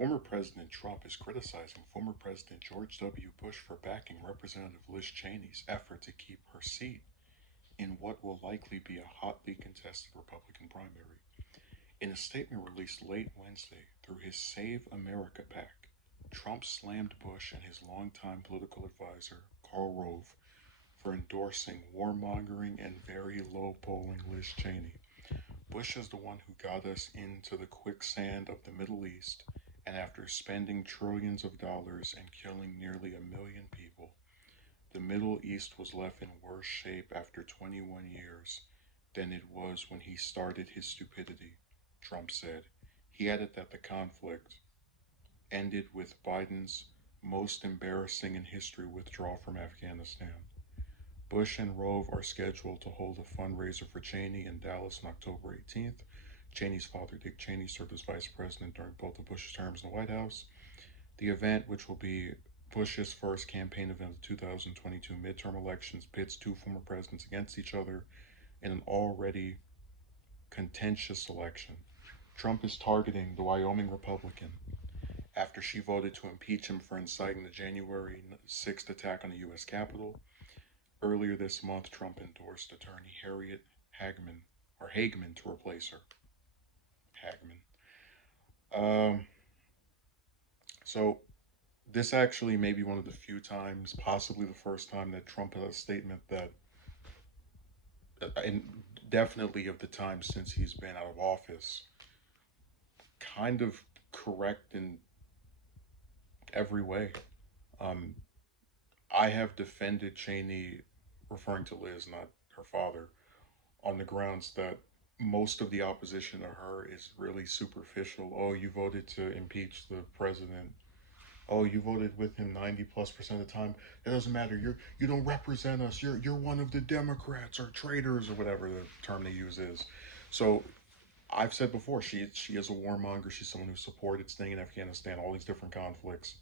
Former President Trump is criticizing former President George W. Bush for backing Representative Liz Cheney's effort to keep her seat in what will likely be a hotly contested Republican primary. In a statement released late Wednesday through his Save America PAC, Trump slammed Bush and his longtime political advisor, Karl Rove, for endorsing warmongering and very low polling Liz Cheney. Bush is the one who got us into the quicksand of the Middle East, and after spending trillions of dollars and killing nearly a million people, the Middle East was left in worse shape after 21 years than it was when he started his stupidity, Trump said. He added that the conflict ended with Biden's most embarrassing in history withdrawal from Afghanistan. Bush and Rove are scheduled to hold a fundraiser for Cheney in Dallas on October 18th. Cheney's father, Dick Cheney, served as vice president during both of Bush's terms in the White House. The event, which will be Bush's first campaign event of the 2022 midterm elections, pits two former presidents against each other in an already contentious election. Trump is targeting the Wyoming Republican after she voted to impeach him for inciting the January 6th attack on the U.S. Capitol. Earlier this month, Trump endorsed attorney Harriet Hageman to replace her. Hagman. So this actually may be one of the few times, possibly the first time, that Trump had a statement that, and definitely of the time since he's been out of office, kind of correct in every way. I have defended Cheney, referring to Liz, not her father, on the grounds that most of the opposition to her is really superficial. Oh, you voted to impeach the president. Oh, you voted with him 90+% of the time. It doesn't matter. You don't represent us. You're one of the Democrats or traitors or whatever the term they use is. So I've said before, she is a warmonger. She's someone who supported staying in Afghanistan, all these different conflicts.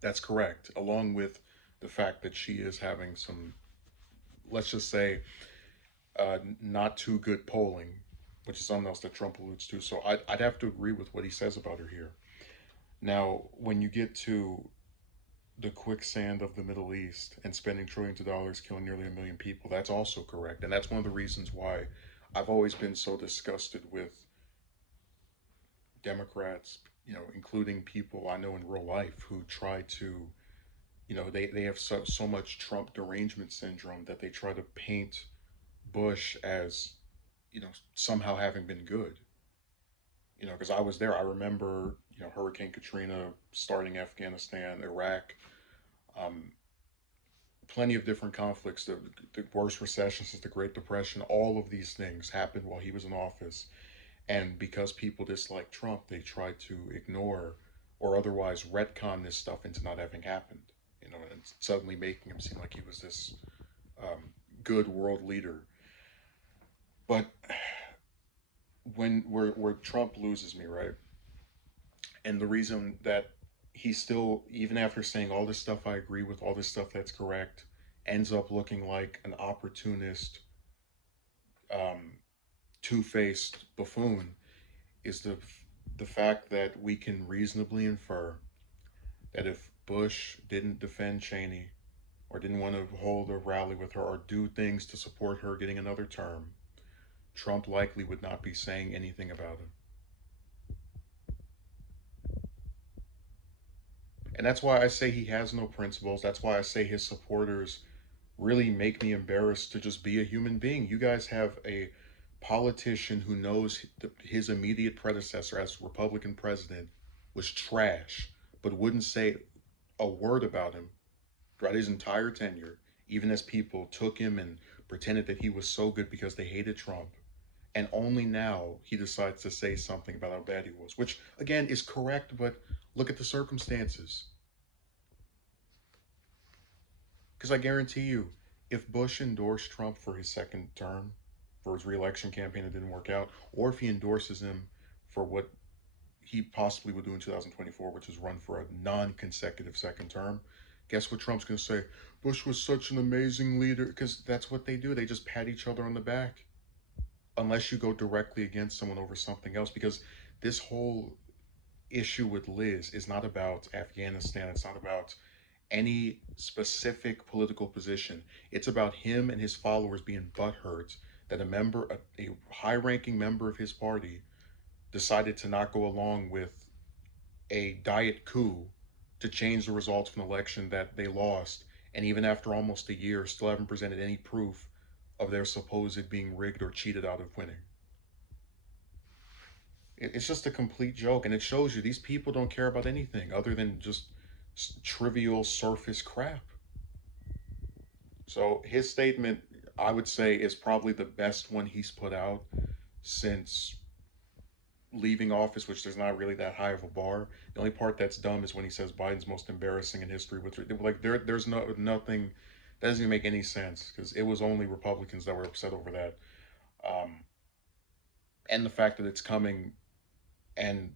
That's correct, along with the fact that she is having some, let's just say, not too good polling, which is something else that Trump alludes to. So I'd have to agree with what he says about her here. Now, when you get to the quicksand of the Middle East and spending trillions of dollars, killing nearly a million people, that's also correct. And that's one of the reasons why I've always been so disgusted with Democrats, including people I know in real life who try to, they have so much Trump derangement syndrome that they try to paint Bush as, somehow having been good. Because I was there. I remember, Hurricane Katrina, starting Afghanistan, Iraq, um, plenty of different conflicts, the worst recession since the Great Depression, all of these things happened while he was in office. And because people dislike Trump, they try to ignore or otherwise retcon this stuff into not having happened, and suddenly making him seem like he was this good world leader. But when where Trump loses me, right? And the reason that he still, even after saying all this stuff I agree with, all this stuff that's correct, ends up looking like an opportunist, um, two-faced buffoon, is the fact that we can reasonably infer that if Bush didn't defend Cheney or didn't want to hold a rally with her or do things to support her getting another term, Trump likely would not be saying anything about him. And that's why I say he has no principles. That's why I say his supporters really make me embarrassed to just be a human being. You guys have a politician who knows his immediate predecessor as Republican president was trash, but wouldn't say a word about him throughout his entire tenure, even as people took him and pretended that he was so good because they hated Trump. And only now he decides to say something about how bad he was, which again is correct, but look at the circumstances. Because I guarantee you, if Bush endorsed Trump for his second term, for his reelection campaign that didn't work out, or if he endorses him for what he possibly would do in 2024, which is run for a non-consecutive second term, guess what Trump's going to say? Bush was such an amazing leader, because that's what they do. They just pat each other on the back. Unless you go directly against someone over something else, because this whole issue with Liz is not about Afghanistan. It's not about any specific political position. It's about him and his followers being butthurt that a high-ranking member of his party, decided to not go along with a diet coup to change the results from an election that they lost, and even after almost a year, still haven't presented any proof of their supposed being rigged or cheated out of winning. It's just a complete joke, and it shows you these people don't care about anything other than just trivial surface crap. So his statement, I would say, is probably the best one he's put out since leaving office, which there's not really that high of a bar. The only part that's dumb is when he says Biden's most embarrassing in history. With like there's nothing that doesn't even make any sense because it was only Republicans that were upset over that, and the fact that it's coming and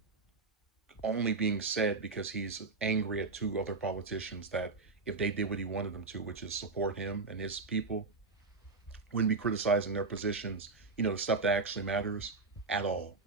only being said because he's angry at two other politicians that if they did what he wanted them to, which is support him and his people, wouldn't be criticizing their positions, the stuff that actually matters at all.